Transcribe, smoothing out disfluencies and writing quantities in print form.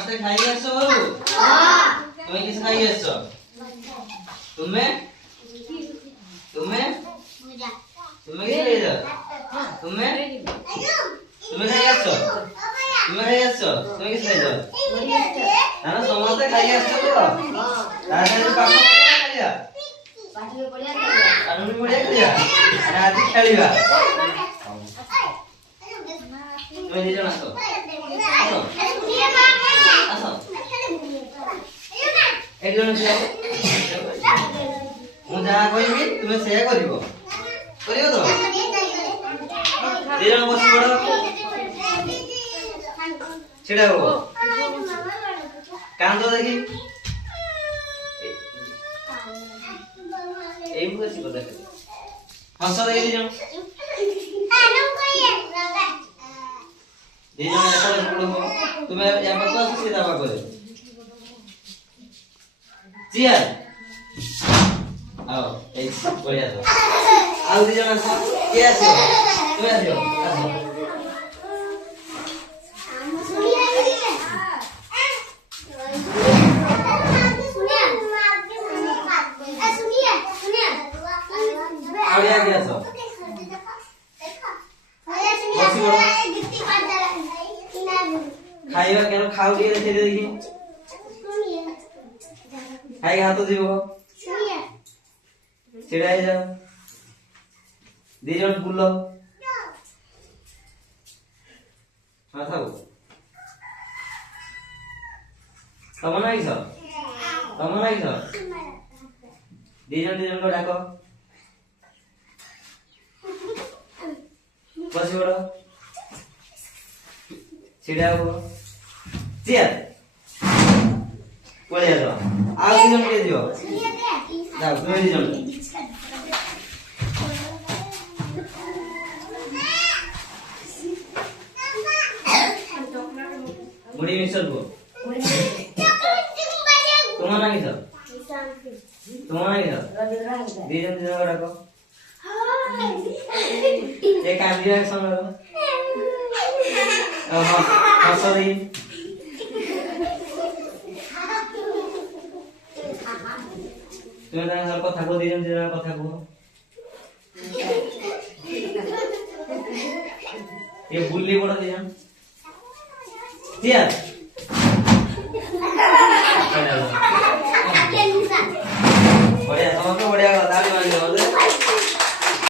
ସମସ୍ତେ ଖାଇ ଆସ ଘରୁ। ତୁମେ କିଛି ଖାଇ ଆସ? ତୁମେ ତୁମେ ତୁମେ କିଛି ଖାଇ ଯାଅ? ତୁମେ ତୁମେ ଖାଇ ଆସ? ତୁମେ ଖାଇ ଆସ? ତୁମେ କିଛି ଖାଇ ଯାଅ? ନା ନା ସମସ୍ତେ ଖାଇ ଆସ ତ? ତାହେଲେ ପାଠ ପଢିବା ପାଠ ପଢିବା ଖେଳିବା ଆଜି ଖେଳିବା। ତୁମେ ଦି ଜଣ ଆସ ଆସ एक जन ମୁଁ ଯାହା କହିବି ତୁମେ ସେଇଆ କରିବ କରିବ ତ? ଦି ଜଣ ବସି ପଡ ଛିଡା ହୁଅ କାନ୍ଦ ଦେଖି ଏଇ ବସି କଥା ହସ ଦେଖି ଦି ଜଣ ତୁମେ या पाखକୁ ଆସ ସିଏ ତା ପାଖରେ ଚିଆର आओ एक बढ़िया तो आओ दी जण आस के आसियो तुम आसियो आसो आड़िया के आसो बसी बड़ो खाइबा केन खाऊ के देखि देखि खाई हाथ दिबो छिड़ा जाओ दी जन बुलो हाँ था तम नहीं दी जन को डाको बस बड़ो छिड़ा हो चेयर बढ़िया तो आओ दी जन के दियो जाओ तुम दी जन मुड़ी मिक्सर को तुम्हारा नहीं था दी जन डाको ये कांदिया संग हस दी तुम्हें सर कथा को दी जन कथा को ये बुल्ली बड़ा दी जन